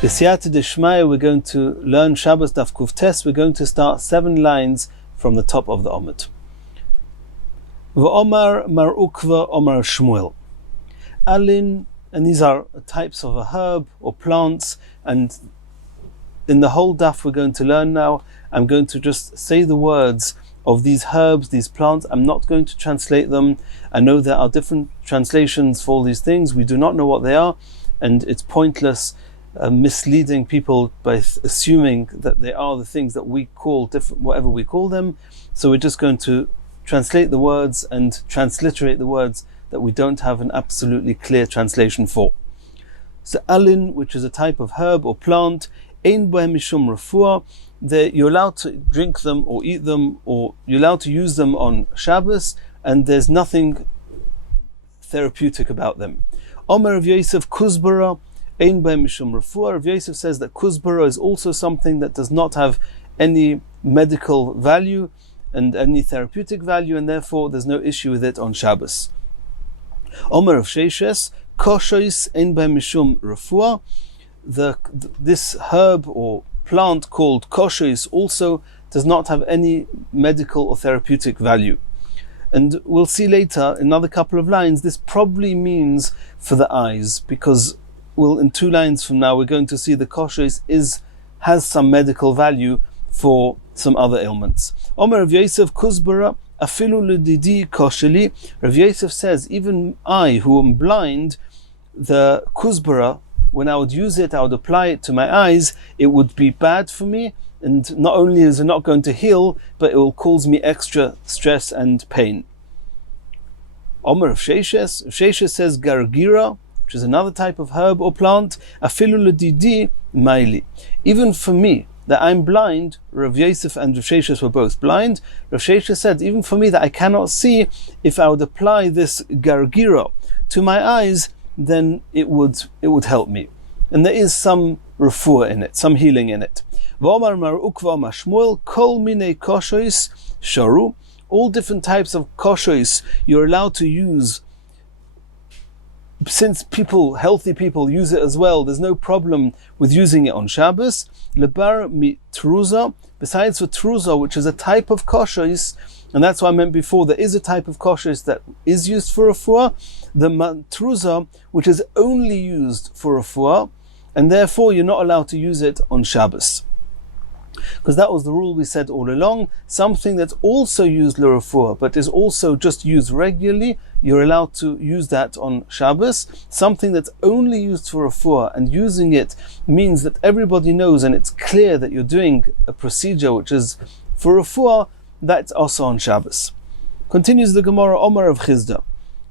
B'siyata d'shmaya, we're going to learn Shabbos Daf Kuf Tes. We're going to start 7 lines from the top of the Omid. V'omar Mar Ukva Omar Shmuel. Alin, and these are types of a herb or plants, and in the whole Daf we're going to learn now, I'm going to just say the words of these herbs, these plants. I'm not going to translate them. I know there are different translations for all these things. We do not know what they are, and it's pointless misleading people by assuming that they are the things that we call different, whatever we call them. So we're just going to translate the words and transliterate the words that we don't have an absolutely clear translation for. So alin, which is a type of herb or plant, ein b'hem mishum refuah, you're allowed to drink them or eat them, or you're allowed to use them on Shabbos, and there's nothing therapeutic about them. Omer of Yosef Kuzbara, ein b'hem mishum refuah. Rav Yosef says that Kuzbara is also something that does not have any medical value and any therapeutic value, and therefore there's no issue with it on Shabbos. Omer of Sheishes, Koshois ein b'hem mishum refuah. This herb or plant called koshois also does not have any medical or therapeutic value. And we'll see later, in another couple of lines, this probably means for the eyes, because in 2 lines from now we're going to see the koshois has some medical value for some other ailments. Omer Rav Yosef Kuzbara afilu l'didi kosheli. Rav Yosef says, even I who am blind, the kuzbara, when I would use it, I would apply it to my eyes, it would be bad for me, and not only is it not going to heal, but it will cause me extra stress and pain. Omer of Sheishes says gargira, which is another type of herb or plant, afilu l'didi maili. Even for me, that I'm blind, Rav Yosef and Rav Sheishes were both blind, Rav Sheishes said, even for me that I cannot see, if I would apply this gargira to my eyes, then it would help me. And there is some refuah in it, some healing in it. V'omar Mar Ukva Omar Shmuel, kol minei koshois sharu. All different types of koshois you're allowed to use. Since healthy people use it as well, there's no problem with using it on Shabbos. Lebar mi truza, besides for truza, which is a type of koshois, and that's what I meant before, there is a type of koshois that is used for refuah, the matruza, which is only used for refuah, and therefore you're not allowed to use it on Shabbos. Because that was the rule we said all along. Something that's also used l'refuah, but is also just used regularly, you're allowed to use that on Shabbos. Something that's only used for refuah, and using it means that everybody knows and it's clear that you're doing a procedure which is for refuah, that's also on Shabbos. Continues the Gemara, Omar of Chizda,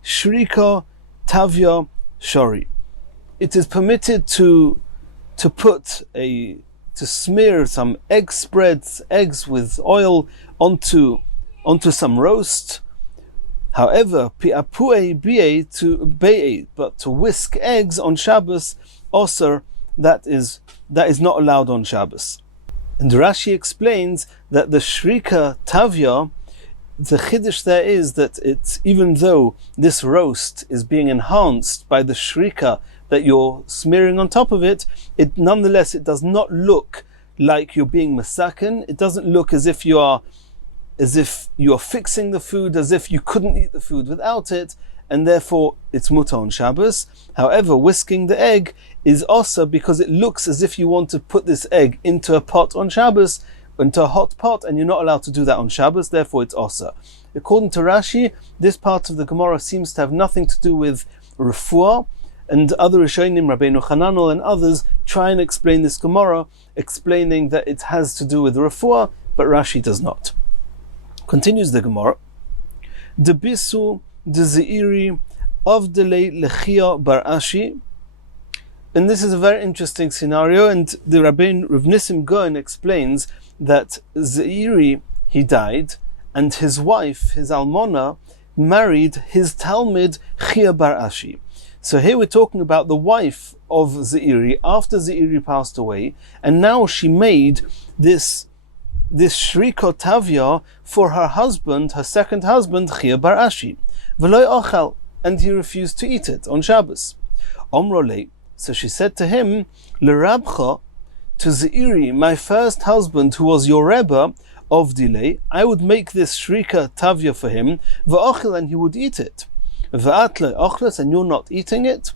Shrika Tavya Shori. It is permitted to smear some egg spreads, eggs with oil onto some roast. However, but to whisk eggs on Shabbos, also that is not allowed on Shabbos. And Rashi explains that the Shrika Tavya, the chiddush there is that it's, even though this roast is being enhanced by the shrika that you're smearing on top of it, nonetheless it does not look like you're being masaken. It doesn't look as if you are fixing the food, as if you couldn't eat the food without it, and therefore it's mutar on Shabbos. However, whisking the egg is also because it looks as if you want to put this egg into a pot on Shabbos, into a hot pot, and you're not allowed to do that on Shabbos, therefore it's also. According to Rashi, this part of the Gemara seems to have nothing to do with refuah, and other Rishonim, Rabbeinu Hananel and others, try and explain this Gemara, explaining that it has to do with refuah, but Rashi does not. Continues the Gemara, Debisu de Zeiri Avdelei Lechia Bar Ashi. And this is a very interesting scenario, and the Rabbein Rav Nissim Goen explains that Zeiri, he died, and his wife, his almona, married his Talmud Chia Bar Ashi. So here we're talking about the wife of Zeiri after Zeiri passed away, and now she made this Shrika Tavya for her husband, her second husband, Chia Bar Ashi. V'lo ochel, and he refused to eat it on Shabbos. Omrolei, So she said to him, L'Rabcha, to Zeiri, my first husband, who was your Rebbe of delay, I would make this shrika tavya for him, v'ochel, and he would eat it. V'at le'ochles, and you're not eating it.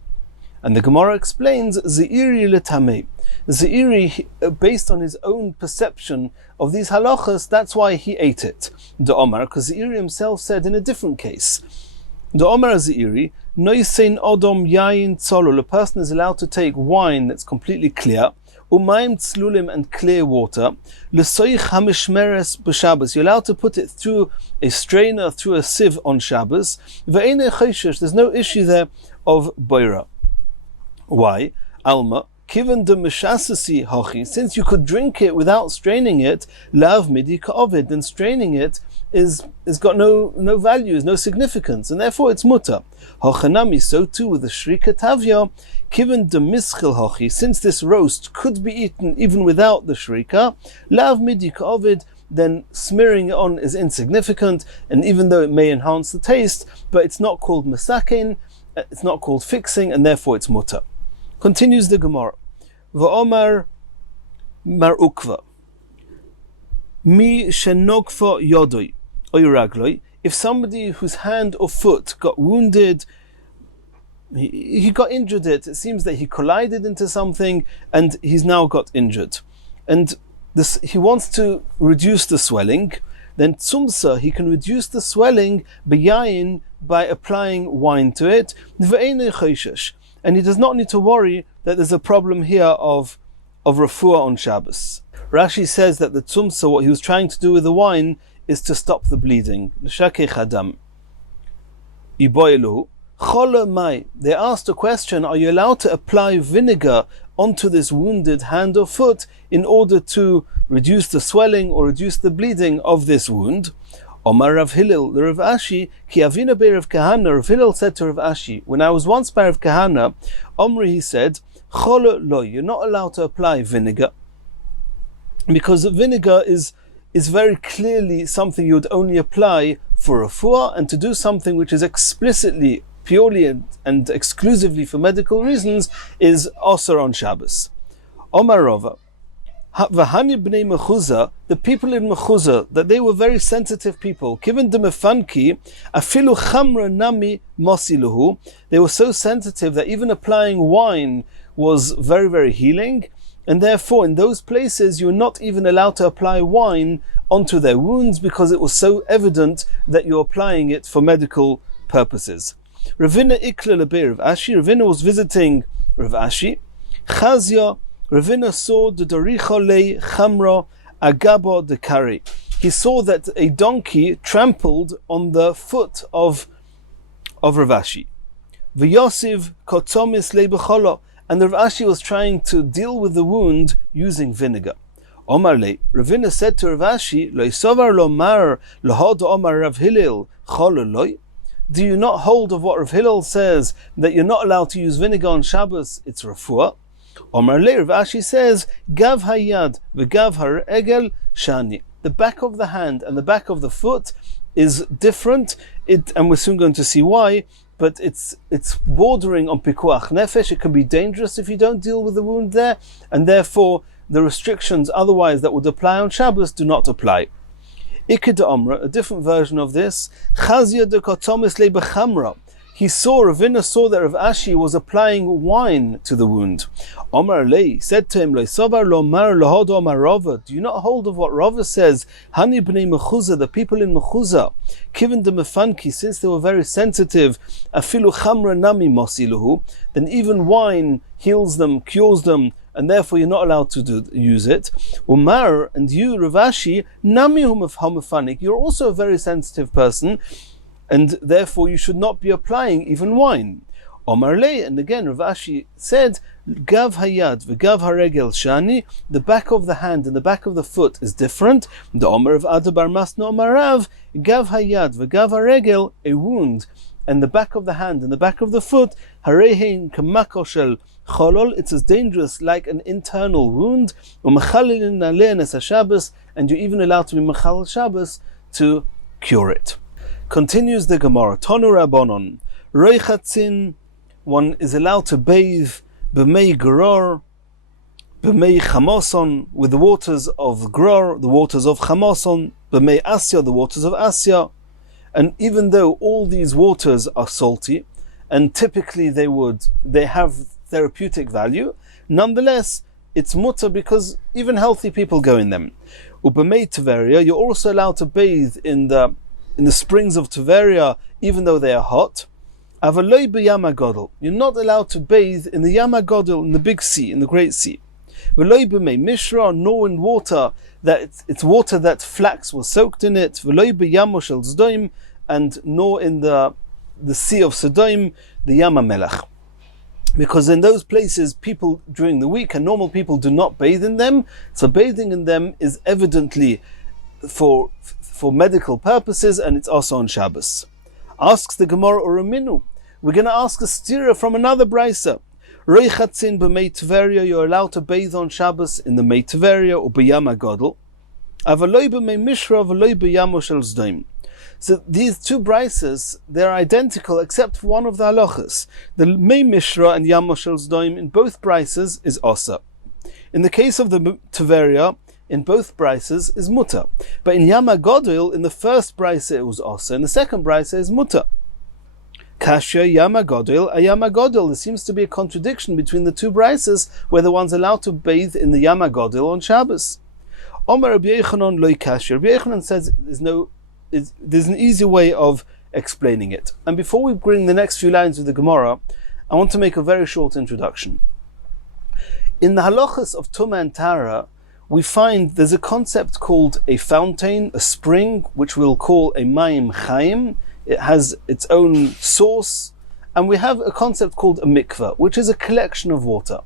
And the Gemara explains, Zeiri letamei. Zeiri, based on his own perception of these halachas, that's why he ate it. The Omar, because Zeiri himself said in a different case, the Omar Zeiri, noisein odom yain tzolul, a person is allowed to take wine that's completely clear, umayim tzlulim, and clear water, l'soich hamishmeres b'Shabbos, you're allowed to put it through a strainer, through a sieve on Shabbos, ve'enei choshesh, there's no issue there of boira. Why? Alma, kiven de meshasasi hachi, since you could drink it without straining it, lav midi ka'ovid, then straining it is got no value, is no significance, and therefore it's mutter. Hachanami, so too with the shrika tavya, kiven de mischil hachi, since this roast could be eaten even without the shrika, lav midi ka'ovid, then smearing it on is insignificant, and even though it may enhance the taste, but it's not called masakin, it's not called fixing, and therefore it's mutter. Continues the Gemara. V'omar mar ukva. Mi shenokfa yodoi oyragloi. If somebody whose hand or foot got wounded, he got injured, it seems that he collided into something and he's now got injured. And this, he wants to reduce the swelling, then tzumsa, he can reduce the swelling b'yayin, by applying wine to it, v'einei choshesh. And he does not need to worry that there's a problem here of refuah on Shabbos. Rashi says that the tzumsa, what he was trying to do with the wine, is to stop the bleeding. L'shakei chadam. Iboilu. Chole mai. They asked a question, are you allowed to apply vinegar onto this wounded hand or foot in order to reduce the swelling or reduce the bleeding of this wound? Omar Rav Hillel, the Rav Ashi, ki avina be Rav Kahana. Rav Hillel said to Rav Ashi, when I was once by Rav Kahana, Omri, he said, Chole lo, you're not allowed to apply vinegar, because vinegar is very clearly something you would only apply for refuah, and to do something which is explicitly, purely and exclusively for medical reasons is also on Shabbos. Omar Rava, V'hani b'nei Mechuzah, the people in Mechuzah, that they were very sensitive people. Given the mefanki, afilu chamra nami mosiluhu, they were so sensitive that even applying wine was very, very healing, and therefore in those places you were not even allowed to apply wine onto their wounds because it was so evident that you're applying it for medical purposes. Ravina ikla lebe Rav Ashi, Ravina was visiting Rav Ashi. Chazia, Ravina saw the doricha le chamra agabo de kari. He saw that a donkey trampled on the foot of Rav Ashi. V'yosiv kotzomis le b'cholo, and Rav Ashi was trying to deal with the wound using vinegar. Omar le, Ravina said to Rav Ashi, lo yisovar lo mar lahod Omar Rav Hillel cholo loy. Do you not hold of what Rav Hillel says, that you're not allowed to use vinegar on Shabbos, it's refuah? Omar le, Rav Ashi says, Gav hayad v'gav ha'egel shani. The back of the hand and the back of the foot is different, and we're soon going to see why, but it's bordering on pikuach nefesh. It can be dangerous if you don't deal with the wound there, and therefore the restrictions otherwise that would apply on Shabbos do not apply. Iked Omra, a different version of this, Chazia de Kotomis le bechamra. Ravina saw that Rav Ashi was applying wine to the wound. Omar Lei said to him, do you not hold of what Rava says? Hani b'nei Mechuzah, the people in Mechuzah, kiven de mefanki, since they were very sensitive, afilu chamra nami mosiluhu, then even wine heals them, cures them, and therefore you're not allowed to use it. Umar, and you, Rav Ashi, nami humafanik, you're also a very sensitive person, and therefore you should not be applying even wine. Omar le, and again Rav Ashi said, Gav hayad v'gav haregel shani, the back of the hand and the back of the foot is different. The Omar of Adabar Masna Omar Rav, Gav hayad v'gav haregel, a wound, and the back of the hand and the back of the foot, harehein kamako shel cholol, it's as dangerous like an internal wound. Umechalilin naleh nes haShabbos, and you're even allowed to be mechal Shabbos to cure it. Continues the Gemara, Tonu Rabbanon, Roichatzin, one is allowed to bathe b'mei Gror, b'mei Chamoson, with the waters of Gror, the waters of Chamoson, b'mei Asya, the waters of Asya. And even though all these waters are salty, and typically they have therapeutic value, nonetheless, it's mutter because even healthy people go in them. Ubamei Tveria, you're also allowed to bathe in the springs of Tveria, even though they are hot. Avaloi b'Yam HaGodol, you're not allowed to bathe in the Yam HaGodol, in the big sea, in the great sea. V'loi b'mei Mishra, nor in water that it's water that flax was soaked in it. V'loi b'Yam Shel Sodom, and nor in the sea of Sodom, the Yam HaMelech. Because in those places, people during the week and normal people do not bathe in them, so bathing in them is evidently for medical purposes, and it's also on Shabbos. Asks the Gemara Uraminu. We're going to ask a stira from another brisa. Reichatzin b'mei Tveria, you're allowed to bathe on Shabbos in the Mei Tveria or b'Yam HaGodol. Avaloi b'mei Mishra, avaloi b'Yam Shel Sodom. So these two brises, they're identical except for one of the halachas. The Mei Mishra and Yam Shel Sodom in both brises is osa. In the case of the Tveria, in both brises is mutter. But in Yam HaGodol, in the first brisa it was osa, in the second brisa is mutter. Kasha Yam HaGodol, a Yam HaGodol. There seems to be a contradiction between the two brises where the one's allowed to bathe in the Yam HaGodol on Shabbos. Omer Rabbi Yochanan loy kasha. Rabbi Yochanan says there's an easy way of explaining it. And before we bring the next few lines of the Gemara, I want to make a very short introduction. In the halachas of Tumah and Tara, we find there's a concept called a fountain, a spring, which we'll call a Mayim Chaim. It has its own source. And we have a concept called a mikveh, which is a collection of water.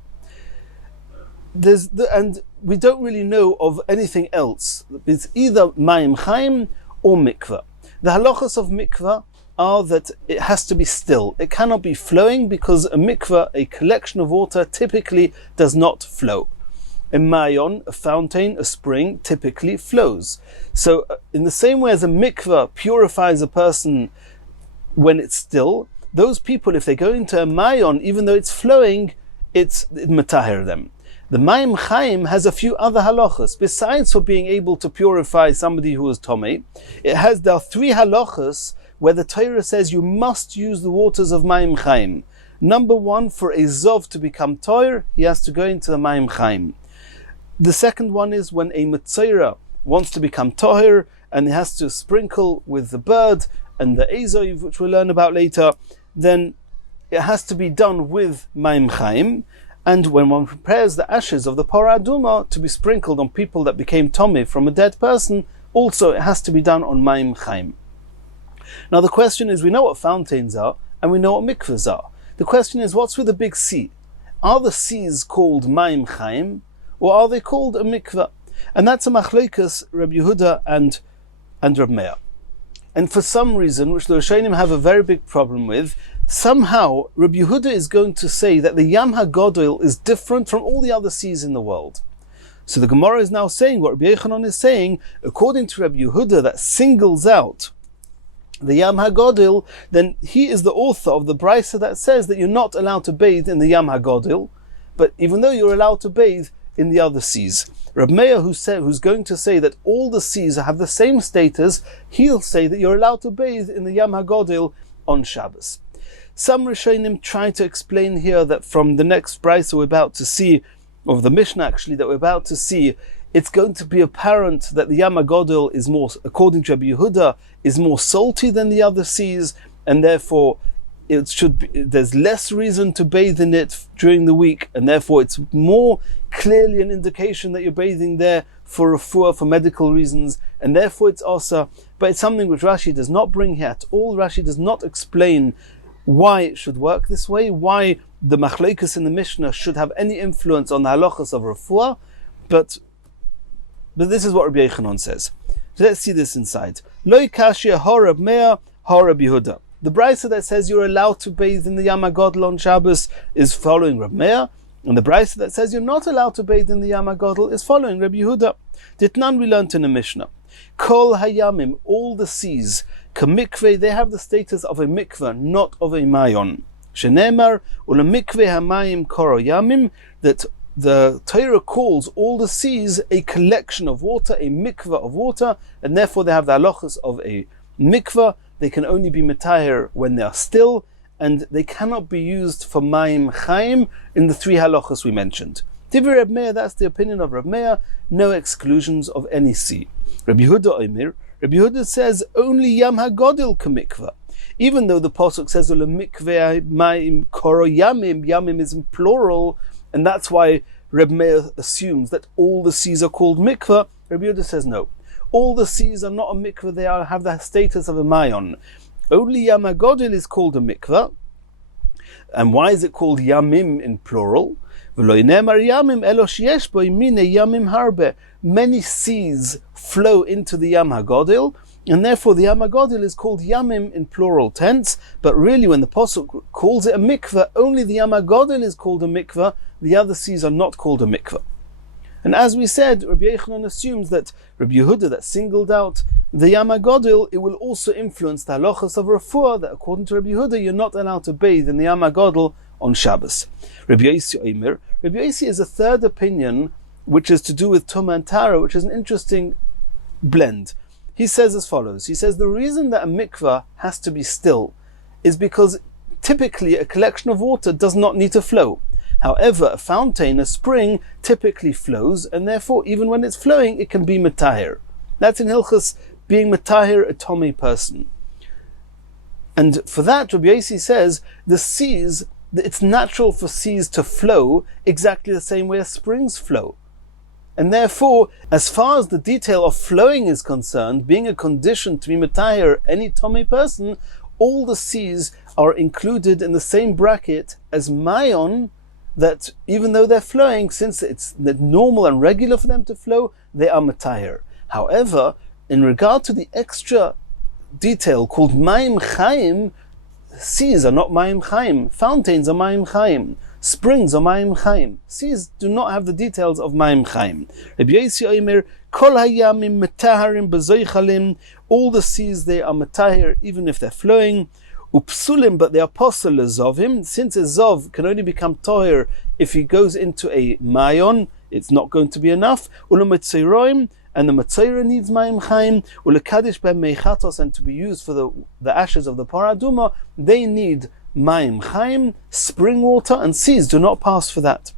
And we don't really know of anything else. It's either Mayim Chaim or mikveh. The halachas of mikveh are that it has to be still. It cannot be flowing because a mikveh, a collection of water, typically does not flow. A mayon, a fountain, a spring, typically flows. So in the same way as a mikveh purifies a person when it's still, those people, if they go into a mayon, even though it's flowing, it mataher them. The Mayim Chaim has a few other halachas. Besides for being able to purify somebody who is tomei, there are three halachas where the Torah says you must use the waters of Mayim Chaim. Number one, for a zov to become toir, he has to go into the Mayim Chaim. The second one is when a metzora wants to become tohir and he has to sprinkle with the bird and the ezov, which we'll learn about later, then it has to be done with Mayim Chaim. And when one prepares the ashes of the Parah Aduma to be sprinkled on people that became tomei from a dead person, also it has to be done on Mayim Chaim. Now the question is, we know what fountains are and we know what mikvahs are. The question is, what's with the big sea? Are the seas called Mayim Chaim or are they called a mikvah? And that's a machlokes Rabbi Yehuda and Rabbi Meir. And for some reason, which the Rishonim have a very big problem with, somehow Rabbi Yehuda is going to say that the Yam HaGodol is different from all the other seas in the world. So the Gemara is now saying what Rabbi Yochanan is saying, according to Rabbi Yehuda, that singles out the Yam HaGodol, then he is the author of the brisa that says that you're not allowed to bathe in the Yam HaGodol, but even though you're allowed to bathe in the other seas. Reb Meir, who's going to say that all the seas have the same status, he'll say that you're allowed to bathe in the Yam HaGodol on Shabbos. Some Rishonim try to explain here that from the next brisa we're about to see, of the Mishnah actually, that we're about to see, it's going to be apparent that the Yam HaGodol is more, according to Rabbi Yehuda, is more salty than the other seas, and therefore there's less reason to bathe in it during the week, and therefore it's more clearly an indication that you're bathing there for refuah, for medical reasons, and therefore it's also, but it's something which Rashi does not bring here at all. Rashi does not explain why it should work this way, why the machlokes in the Mishnah should have any influence on the halachas of refuah, but this is what Rabbi Yochanan says. So let's see this inside. Loi kashia ha Reb Meir ha Reb Yehuda. The brisa that says you're allowed to bathe in the Yam HaGodol on Shabbos is following Reb Meir, and the brisa that says you're not allowed to bathe in the Yam HaGodol is following Reb Yehuda. Ditnan we learnt in the Mishnah. Kol hayamim, all the seas, kamikveh, they have the status of a mikveh, not of a mayon. Shenemar ulamikve hamayim koro yamim, that the Torah calls all the seas a collection of water, a mikveh of water, and therefore they have the halachas of a mikveh. They can only be metaher when they are still, and they cannot be used for mayim chaim in the three halachas we mentioned. Tivir Reb Meir, that's the opinion of Reb Meir, no exclusions of any sea. Rabbi Yehuda Omer, Rabbi Yehuda says only Yam HaGodil kamikveh. Even though the pasuk says mikveh mayim koro yamim, yamim is in plural, and that's why Reb Meir assumes that all the seas are called mikveh. Rabbi Yehuda says no. All the seas are not a mikveh, they have the status of a mayon. Only Yam HaGodil is called a mikveh. And why is it called yamim in plural? Many seas flow into the Yam HaGodil, and therefore the Yam HaGodil is called yamim in plural tense, but really when the pasuk calls it a mikveh, only the Yam HaGodil is called a mikveh, the other seas are not called a mikveh. And as we said, Rabbi Yochanan assumes that Rabbi Yehuda, that singled out the Yam HaGodil, it will also influence the halachas of refuah, that according to Rabbi Yehuda, you're not allowed to bathe in the Yam HaGodil on Shabbos. Rabbi Yossi Omer, Rabbi Yossi is a third opinion, which is to do with Tumah and Tara, which is an interesting blend. He says as follows. He says the reason that a mikveh has to be still is because typically a collection of water does not need to flow. However, a fountain, a spring, typically flows, and therefore even when it's flowing, it can be metaher. That's in Hilchos being metaher a tomei person. And for that, Rabbi Yossi says the seas, it's natural for seas to flow exactly the same way as springs flow. And therefore, as far as the detail of flowing is concerned, being a condition to be metaher any tomei person, all the seas are included in the same bracket as mayon, that even though they're flowing, since it's normal and regular for them to flow, they are metaher. However, in regard to the extra detail called mayim chaim, seas are not mayim chaim, fountains are mayim chaim, springs are mayim chaim. Seas do not have the details of mayim chaim. Rabbi Yossi Omer, kol hayamim metaharim b'zoichalim, all the seas they are metaher even if they're flowing. Upsulim, but they are posel of him, since a zov can only become toher if he goes into a mayon, it's not going to be enough. Ulametziroim, and the matzira needs mayim chaim. Ulekadish ben meichatos, and to be used for the ashes of the paraduma, they need mayim chaim, spring water, and seas do not pass for that.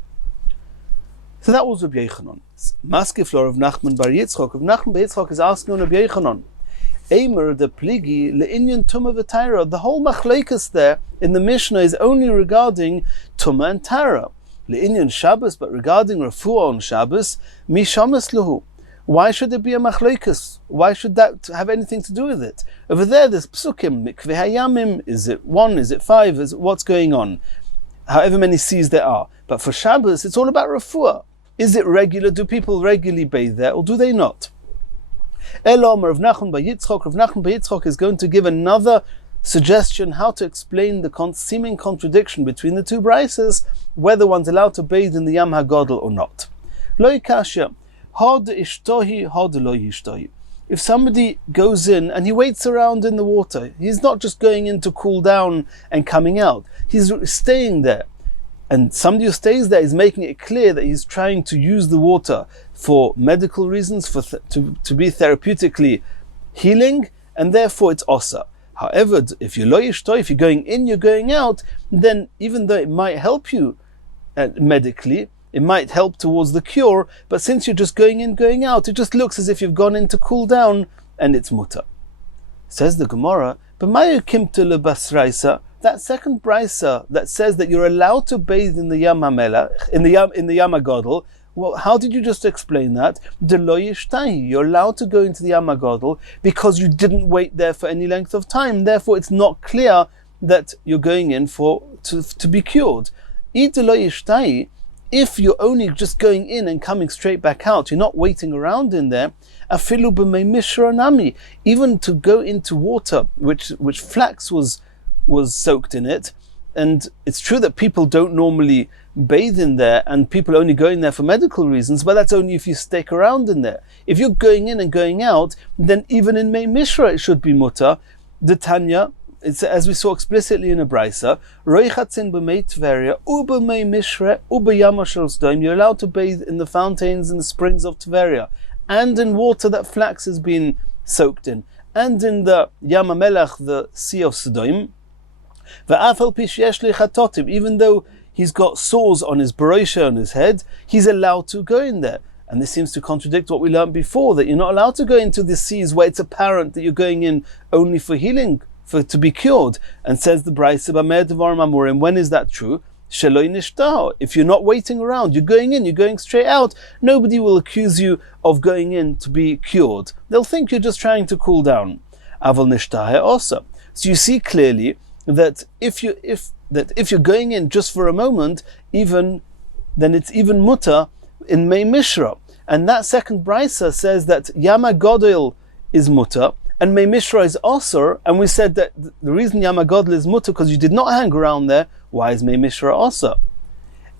So that was Rabbi Yochanan. Maskeflor of Nachman bar Yitzchak. Of Nachman bar Yitzchak is asking on Rabbi Yochanan. Eimer the pligi le'inyan tumah v'tara. The whole machlekes there in the Mishnah is only regarding tumah and tara. Le'inyan Shabbos, but regarding refuah on Shabbos, mishamas lahu. Why should there be a machlekes? Why should that have anything to do with it? Over there, there's psukim, mikveh hayamim. Is it 1? Is it 5? What's going on? However many seas there are. But for Shabbos, it's all about refuah. Is it regular? Do people regularly bathe there, or do they not? Elom Rav Nachman bar Yitzchak. Rav Nachman bar Yitzchak is going to give another suggestion how to explain the seeming contradiction between the two brises, whether one's allowed to bathe in the Yam HaGodel or not. Lo kasha, had ishtohi, had lo ishtohi. If somebody goes in and he waits around in the water, he's not just going in to cool down and coming out, he's staying there. And somebody who stays there is making it clear that he's trying to use the water for medical reasons, to be therapeutically healing, and therefore it's osa. However, if you're lo yishto, if you're going in, you're going out, then even though it might help you medically, it might help towards the cure, but since you're just going in, going out, it just looks as if you've gone in to cool down, and it's mutter. Says the Gemara, "B'mayu kimtu lebasraisa." That second brisa that says that you're allowed to bathe in the Yam HaMelech, in the Yam HaGodel, well, how did you just explain that? De lo yishtahi, you're allowed to go into the Yam HaGodel because you didn't wait there for any length of time. Therefore, it's not clear that you're going in to be cured. I de lo yishtahi, if you're only just going in and coming straight back out, you're not waiting around in there. Afilu b'mei mishranami, even to go into water which flax was soaked in it, and it's true that people don't normally bathe in there, and people only go in there for medical reasons, but that's only if you stick around in there. If you're going in and going out, then even in Mei Mishra it should be mutter. The Tanya, it's as we saw explicitly in a brisa, Roichatzin b'mei Tveria, u'b'mei Mishre, u'b'yama shel Sodom. You're allowed to bathe in the fountains and the springs of Tveria, and in water that flax has been soaked in, and in the Yam HaMelech, the Sea of Sodom. V'afal pi sheyesh li chatotim, even though he's got sores on his baroisha, on his head, he's allowed to go in there. And this seems to contradict what we learned before, that you're not allowed to go into the seas where it's apparent that you're going in only for healing, to be cured. And says the Brisa, when is that true? If you're not waiting around, you're going in, you're going straight out, nobody will accuse you of going in to be cured. They'll think you're just trying to cool down. Aval nishtah also. So you see clearly that if you're going in just for a moment, then it's even mutter in Mei Mishra. And that second brisa says that Yama Godel is mutter and Mei Mishra is osur, and we said that the reason Yama Godel is mutter because you did not hang around there. Why is Mei Mishra osur?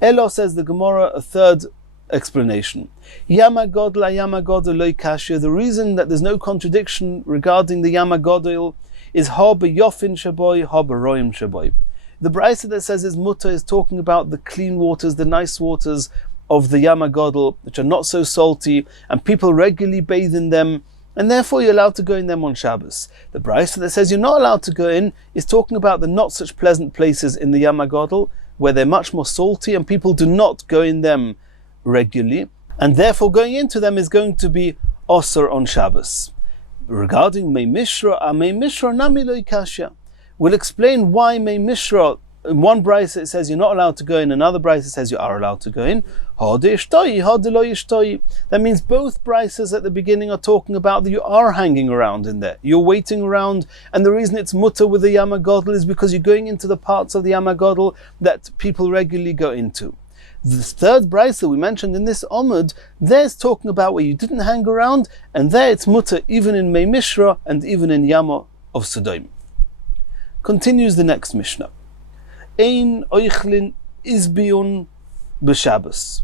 Elo, says the Gemara, a third explanation. Yama Godel loy kashya. The reason that there's no contradiction regarding the Yama Godel is ha b'yofin shaboy, ha b'roim shaboy. The brisa that says is mutter is talking about the clean waters, the nice waters of the Yama Godel, which are not so salty, and people regularly bathe in them, and therefore you're allowed to go in them on Shabbos. The brisa that says you're not allowed to go in is talking about the not such pleasant places in the Yama Godel, where they're much more salty, and people do not go in them regularly, and therefore going into them is going to be osur on Shabbos. Regarding Mei Mishra nami lo kasha. We'll explain why Mei Mishra. In one brisa it says you're not allowed to go in, another brisa says you are allowed to go in. That means both brisas at the beginning are talking about that you are hanging around in there. You're waiting around, and the reason it's mutter with the Yama Godel is because you're going into the parts of the Yama Godel that people regularly go into. The third brisa we mentioned in this Omud, there's talking about where you didn't hang around, and there it's mutter even in Mei Mishra and even in Yama of Sodom. Continues the next Mishnah. Ein oichlin izbiyun b'Shabbos.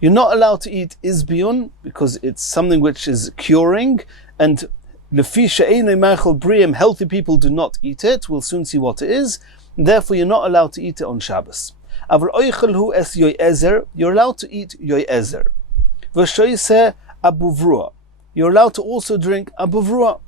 You're not allowed to eat izbiyun because it's something which is curing, and lefi she'einoi ma'achal briim, healthy people do not eat it. We'll soon see what it is. Therefore, you're not allowed to eat it on Shabbos. Aval oichel hu es yoyezer. You're allowed to eat yoyezer. V'shoyse abuvrua. You're allowed to also drink abuvrua.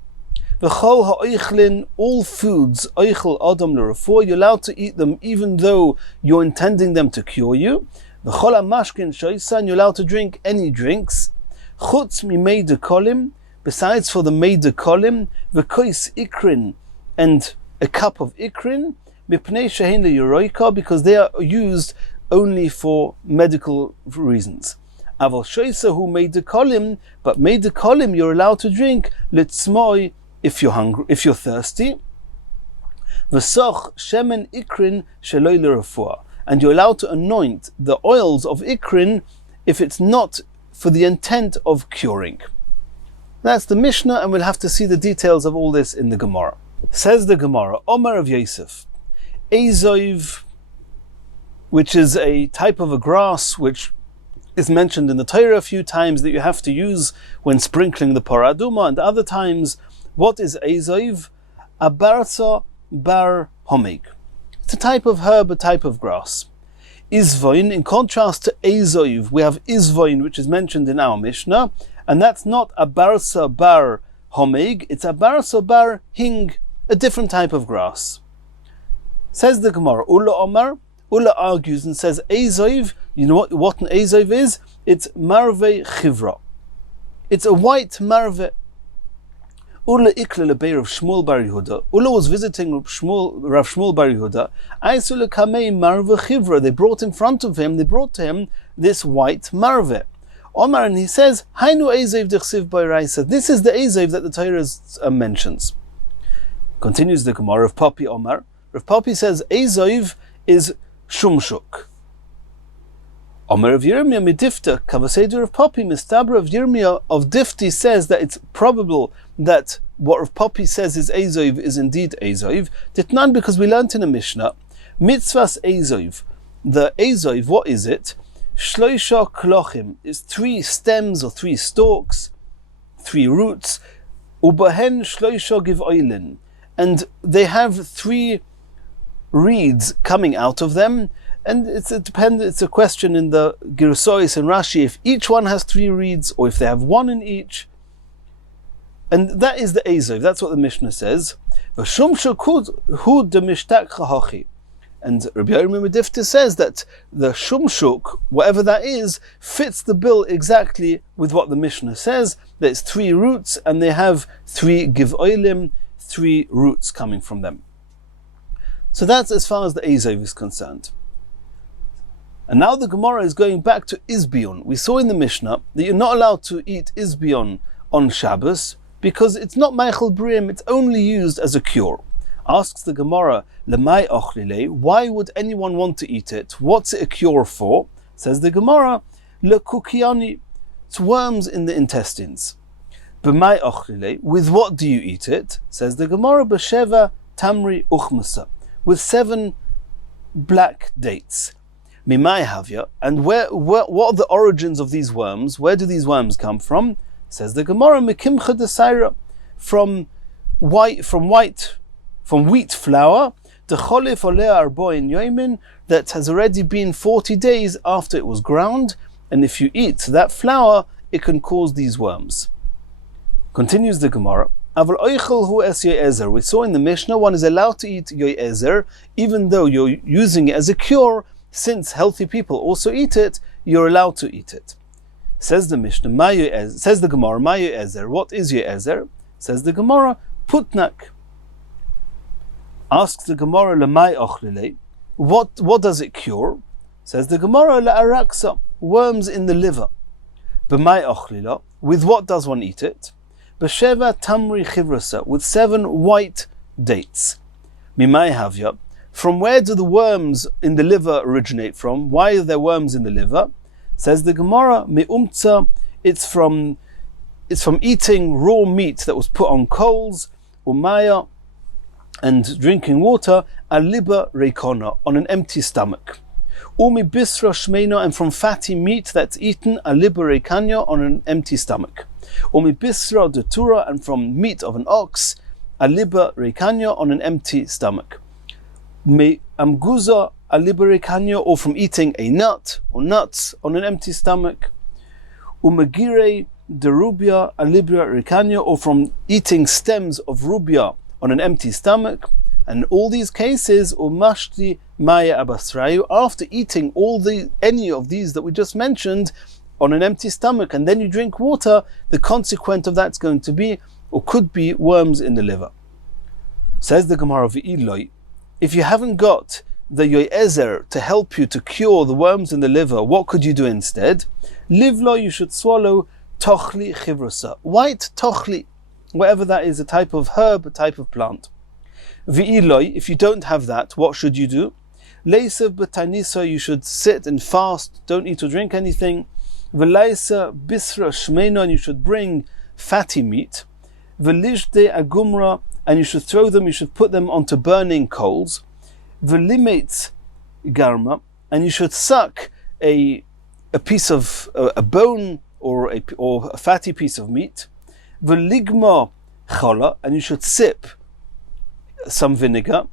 V'chol ha'oichlin, all foods, oichel adam l'refuah, you're allowed to eat them even though you're intending them to cure you. V'chol ha'mashkin shoysan, you're allowed to drink any drinks. Chutz mimei dekolim, besides for the mei dekolim, v'kois ikrin, and a cup of ikrin, mipnei shehin le'yoroika, because they are used only for medical reasons. Aval shoysa hu mei dekolim, but mei dekolim you're allowed to drink litzmoi, if you're hungry, if you're thirsty. V'soch shemen ikrin sheloi l'refuah, and you're allowed to anoint the oils of ikrin if it's not for the intent of curing. That's the Mishnah, and we'll have to see the details of all this in the Gemara. Says the Gemara, Omar of Yosef, Ezoiv, which is a type of a grass which is mentioned in the Torah a few times that you have to use when sprinkling the paraduma, and other times. What is Ezoiv? A barsa bar homig. It's a type of herb, a type of grass. Izvoin, in contrast to Ezoiv, we have Izvoin, which is mentioned in our Mishnah, and that's not a barsa bar homig, it's a barsa bar hing, a different type of grass. Says the Gemara, Ula Omar, Ula argues and says, Ezoiv, you know what an Ezoiv is? It's marve chivra. It's a white marve. Ula ikla lebeir of Shmuel bar Yehuda. Ula was visiting Rav Shmuel bar Yehuda. Aisula kamei marve chivra. They brought in front of him, they brought to him this white marve. Omar, and he says, Hainu Ezoiv dechsiv b'raisa. This is the Ezoiv that the Torah mentions. Continues the Gemara of Papi Omar. Rav Papi says Ezoiv is shumshuk. Omer of Yirmiyah midifta kavaseder of Papi mistabra of Yirmiyah of Difti says that it's probable that what Rav Papi says is Ezoiv is indeed Ezoiv. Ditnan, because we learnt in a Mishnah mitzvahs Ezoiv. The Ezoiv, what is it? Shloisha klochim is 3 stems or 3 stalks, 3 roots. Ubahen shloisha giv oilin, and they have 3 reeds coming out of them, and it's a question in the Girusois and Rashi if each one has 3 reeds or if they have 1 in each. And that is the Ezov, that's what the Mishnah says. And Rabbi Yomi Medifta says that the shumshuk, whatever that is, fits the bill exactly with what the Mishnah says, that it's 3 roots and they have 3 givoilim, 3 roots coming from them. So that's as far as the Ezov is concerned. And now the Gemara is going back to Isbion. We saw in the Mishnah that you're not allowed to eat Isbion on Shabbos because it's not Meichel Brim, it's only used as a cure. Asks the Gemara, Lemai ochlile, why would anyone want to eat it? What's it a cure for? Says the Gemara, Lekukiani, it's worms in the intestines. B'mai ochlile, with what do you eat it? Says the Gemara, B'sheva tamri uchmasa, with 7 black dates. Mimai havya, and what are the origins of these worms? Where do these worms come from? Says the Gemara, Mekimcha desaira, from wheat flour, decholif olea arboin yoimin, that has already been 40 days after it was ground, and if you eat that flour, it can cause these worms. Continues the Gemara, Aval oichel hu es yoezer. We saw in the Mishnah one is allowed to eat yoezer, even though you're using it as a cure. Since healthy people also eat it, you're allowed to eat it. Says the Mishnah, says the Gemara, Ma yoezer. What is yoezer? Says the Gemara, putnak. Asks the Gemara, Lemai ochlile, what does it cure? Says the Gemara, La'araksa, worms in the liver. B'mai ochlila, with what does one eat it? B'sheva tamri chivrasa, with 7 white dates. Mimai havya, from where do the worms in the liver originate from? Why are there worms in the liver? Says the Gemara, Me'umtza, it's from eating raw meat that was put on coals, umaya, and drinking water, aliba reikona, on an empty stomach. Umi bisra shmeina, and from fatty meat that's eaten, aliba reikanya, on an empty stomach. Umi bisra detura, and from meat of an ox, aliba reikanya, on an empty stomach. Me amguza aliba reikanya, or from eating a nut or nuts on an empty stomach. Umagire derubia aliba reikanya, or from eating stems of rubia on an empty stomach. And all these cases, umashti maya abasrayu, after eating any of these that we just mentioned on an empty stomach, and then you drink water, the consequence of that's going to be, or could be, worms in the liver. Says the Gemara, V'iloi, if you haven't got the yoezer to help you to cure the worms in the liver, what could you do instead? Livlo, you should swallow tochli chivrusa, white tochli, whatever that is, a type of herb, a type of plant. V'iloi, if you don't have that, what should you do? Leisav b'tanisa, you should sit and fast, don't eat or drink anything. V'laisa bisra shmeina, and you should bring fatty meat. V'lishde agumra, and you should throw them, you should put them onto burning coals. V'limet garma, and you should suck a piece of a bone or a fatty piece of meat. V'ligma chala, and you should sip some vinegar.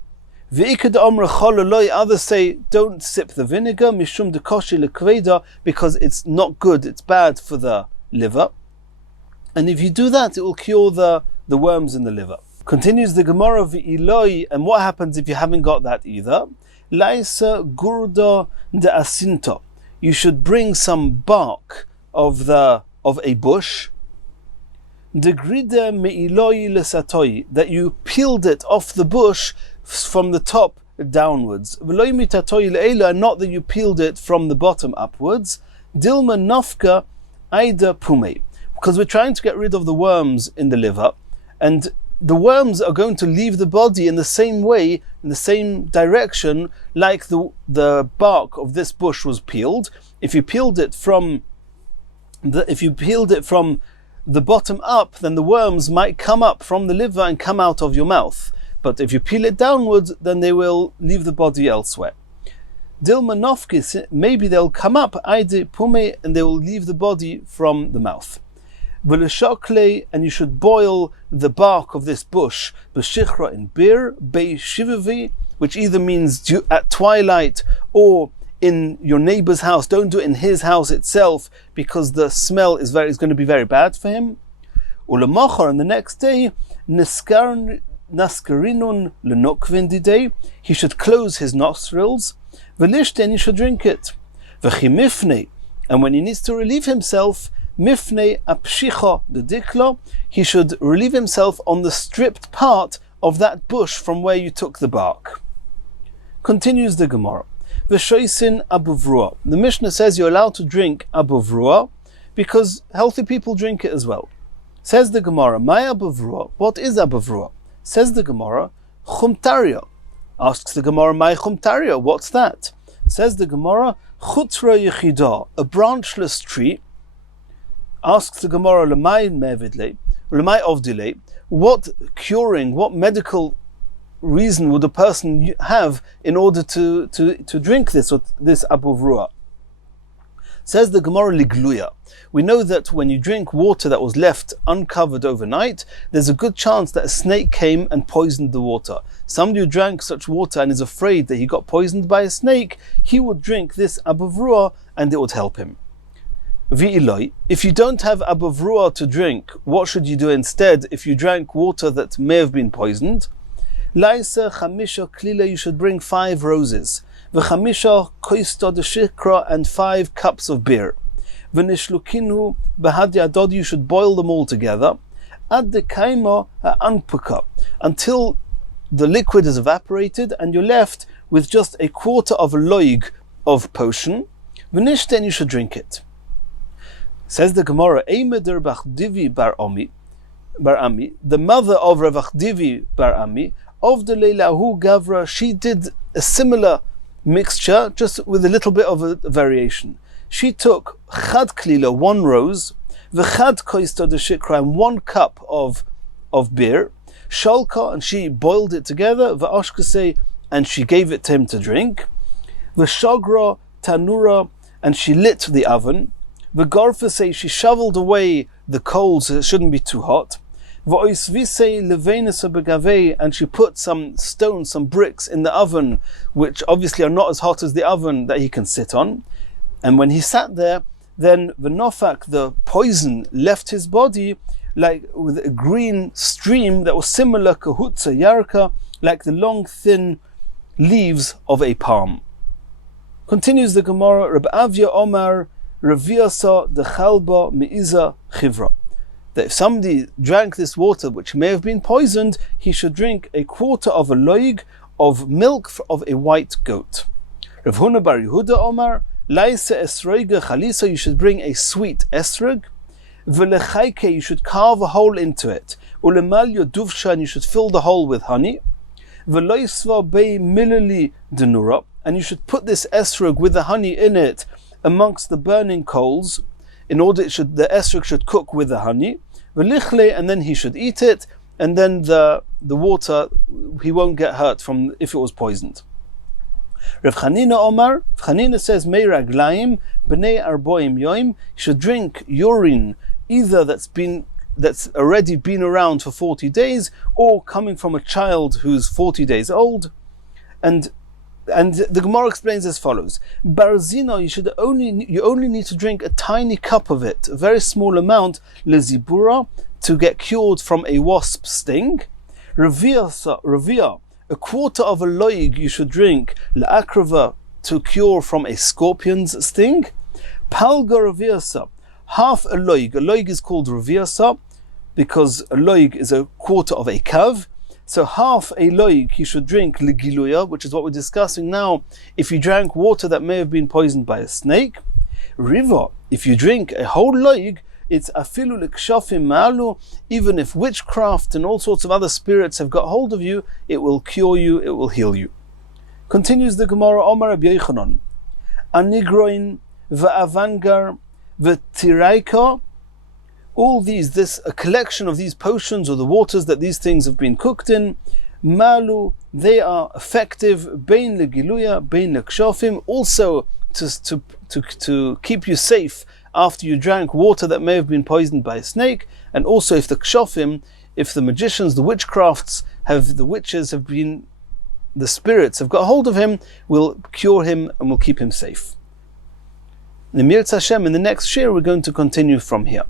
V'ikad amra chala loy, others say don't sip the vinegar, mishum dekoshi lekveda, because it's not good, it's bad for the liver. And if you do that, it will cure the worms in the liver. Continues the Gemara, V'iloi, and what happens if you haven't got that either? Laisa gurda de asinta, you should bring some bark of a bush. Degride me'iloi lesatoi, that you peeled it off the bush from the top downwards. V'loi mitatoi le'ela, not that you peeled it from the bottom upwards. Dilma nafka aida pume, because we're trying to get rid of the worms in the liver, and the worms are going to leave the body in the same way, in the same direction, like the bark of this bush was peeled. If you peeled it from the bottom up, then the worms might come up from the liver and come out of your mouth. But if you peel it downwards, then they will leave the body elsewhere. Dilma nofkis, maybe they'll come up, aide pume, and they will leave the body from the mouth. V'leshakle, and you should boil the bark of this bush, b'shichra in beer, be'shivavi, which either means at twilight or in your neighbor's house. Don't do it in his house itself, because the smell is going to be very bad for him. Ulamachar, and the next day, naskarinun lenokvin didei, he should close his nostrils. V'lishten, you should drink it. V'chimifnei, and when he needs to relieve himself, mifnei apshicha the dikla, he should relieve himself on the stripped part of that bush from where you took the bark. Continues the Gemara. V'shoisin abuvrua. The Mishnah says you're allowed to drink abuvrua because healthy people drink it as well. Says the Gemara, my abuvrua, what is abuvrua? Says the Gemara, chumtaria. Asks the Gemara, my chumtaria, what's that? Says the Gemara, chutra yechida, a branchless tree. Asks the Gemara, lemay mevidle, lemay ovdile, what curing, what medical reason would a person have in order to drink this abuvrua? Says the Gemara, ligluya. We know that when you drink water that was left uncovered overnight, there's a good chance that a snake came and poisoned the water. Somebody who drank such water and is afraid that he got poisoned by a snake, he would drink this abuvrua and it would help him. V'iloi, if you don't have abuvrua to drink, what should you do instead if you drank water that may have been poisoned? Laisa chamisha klila, you should bring 5 roses. V'chamisha koista de shikra, and 5 cups of beer. V'nishlukinu behad yadod, you should boil them all together. Ad de kaima anpuka, until the liquid is evaporated and you're left with just a quarter of a loig of potion. V'nishten, you should drink it. Says the Gemara, Eimeder Bachdivi bar Ami, the mother of Rav Achdivi bar Ami, of the Leilahu Gavra, she did a similar mixture, just with a little bit of a variation. She took Chad Klila, 1 rose, V'chad Koista de Shikra, and 1 cup of beer, Shalka, and she boiled it together, V'ashkase, and she gave it to him to drink, V'shagra Tanura, and she lit the oven, V'garfase, she shoveled away the coals so it shouldn't be too hot, V'oisvise levenesa begave, and she put some stones, some bricks in the oven, which obviously are not as hot as the oven that he can sit on. And when he sat there, then v'nofak, the poison, left his body like with a green stream that was similar kahutza yarka, like the long thin leaves of a palm. Continues the Gemara, Reb Avya Omar Reviasa de Chalba Meiza Chivra, that if somebody drank this water which may have been poisoned, he should drink a quarter of a loig of milk of a white goat. Rav Huna bar Yehuda Omar Laisa esroiga chalisa, you should bring a sweet esrog. V'lechaike, you should carve a hole into it. Ulemal yoduvsha, and you should fill the hole with honey. V'loisva bei milili denura, and you should put this esrog with the honey in it amongst the burning coals, in order the esrog should cook with the honey. V'lichle, and then he should eat it, and then the water, he won't get hurt from if it was poisoned. Rav Chanina Omar, Chanina says, Mei raglaim b'nei arboim yoim, you should drink urine either that's already been around for 40 days, or coming from a child who's 40 days old. And the Gemara explains as follows: Barzina, you only need to drink a tiny cup of it, a very small amount, lezibura, to get cured from a wasp sting. Ravia, a quarter of a loig you should drink, la'akrava, to cure from a scorpion's sting. Palga raviasa, half a loig. A loig is called raviasa because a loig is a quarter of a kav. So half a loig you should drink ligiluya, which is what we're discussing now. If you drank water that may have been poisoned by a snake. Riva, if you drink a whole loig, it's afilu likshafim ma'alu, even if witchcraft and all sorts of other spirits have got hold of you, it will cure you, it will heal you. Continues the Gemara, Omar Rabbi Yochanan, anigroin va'avangar v'tiraika, all these, a collection of these potions or the waters that these things have been cooked in, malu, they are effective, bein legiluya, bein lekshafim, also to keep you safe after you drank water that may have been poisoned by a snake, and also if the kshofim, if the magicians, the witchcrafts, the witches have been, the spirits have got hold of him, will cure him and will keep him safe. In the next shir we're going to continue from here.